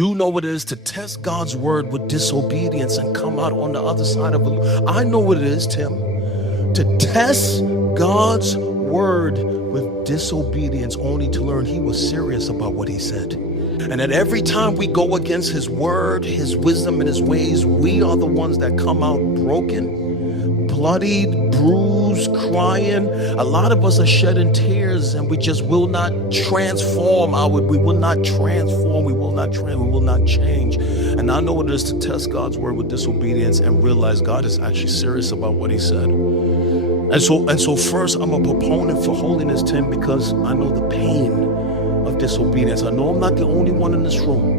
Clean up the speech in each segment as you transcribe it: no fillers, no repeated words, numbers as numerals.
You know what it is to test God's word with disobedience and come out on the other side of it. I know what it is, Tim, to test God's word with disobedience only to learn he was serious about what he said. And that every time we go against his word, his wisdom, and his ways, we are the ones that come out broken, bloodied, bruised, crying. A lot of us are shedding tears, and we just will not transform. We will not transform. We will not change. And I know what it is to test God's word with disobedience and realize God is actually serious about what he said. And so first, I'm a proponent for holiness, Tim, because I know the pain of disobedience. I know I'm not the only one in this room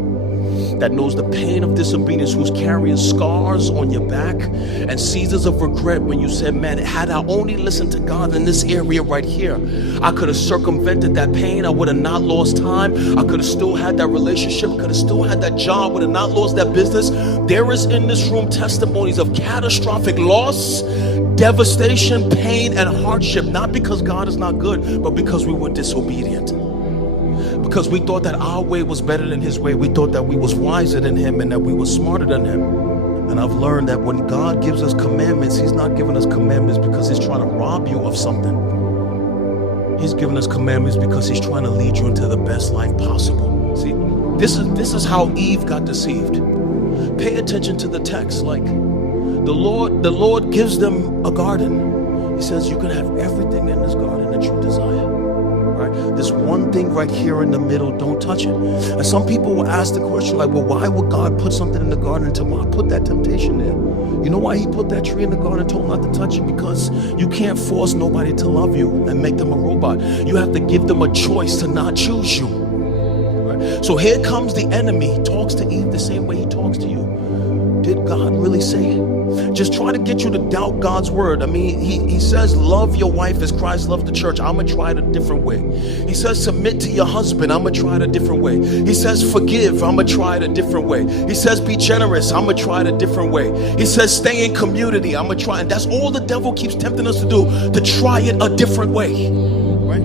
that knows the pain of disobedience, who's carrying scars on your back and seasons of regret when you said, man, had I only listened to God in this area right here, I could have circumvented that pain. I would have not lost time. I could have still had that relationship, could have still had that job, would have not lost that business. There is in this room testimonies of catastrophic loss, devastation, pain, and hardship, not because God is not good, but because we were disobedient. Because we thought that our way was better than his way. We thought that we was wiser than him and that we were smarter than him. And I've learned that when God gives us commandments, he's not giving us commandments because he's trying to rob you of something. He's giving us commandments because he's trying to lead you into the best life possible. See, this is how Eve got deceived. Pay attention to the text. Like the Lord gives them a garden. He says, you can have everything in this garden that you desire. Right? This one thing right here in the middle, don't touch it. And some people will ask the question like, well, why would God put something in the garden and tell him, put that temptation there? You know why he put that tree in the garden and told him not to touch it? Because you can't force nobody to love you and make them a robot. You have to give them a choice to not choose you. Right? So here comes the enemy, talks to Eve the same way he talks to you. Did God really say it? Just try to get you to doubt God's word. I mean, he says, love your wife as Christ loved the church. I'm going to try it a different way. He says, submit to your husband. I'm going to try it a different way. He says, forgive. I'm going to try it a different way. He says, be generous. I'm going to try it a different way. He says, stay in community. I'm going to try. And that's all the devil keeps tempting us to do, to try it a different way. Right?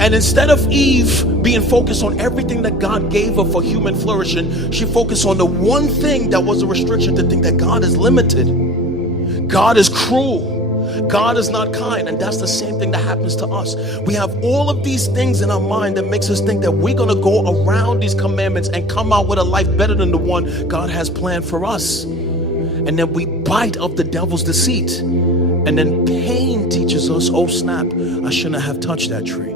And instead of Eve being focused on everything that God gave her for human flourishing, she focused on the one thing that was a restriction, to think that God is limited. God is cruel. God is not kind. And that's the same thing that happens to us. We have all of these things in our mind that makes us think that we're going to go around these commandments and come out with a life better than the one God has planned for us. And then we bite of the devil's deceit. And then pain teaches us, oh snap, I shouldn't have touched that tree.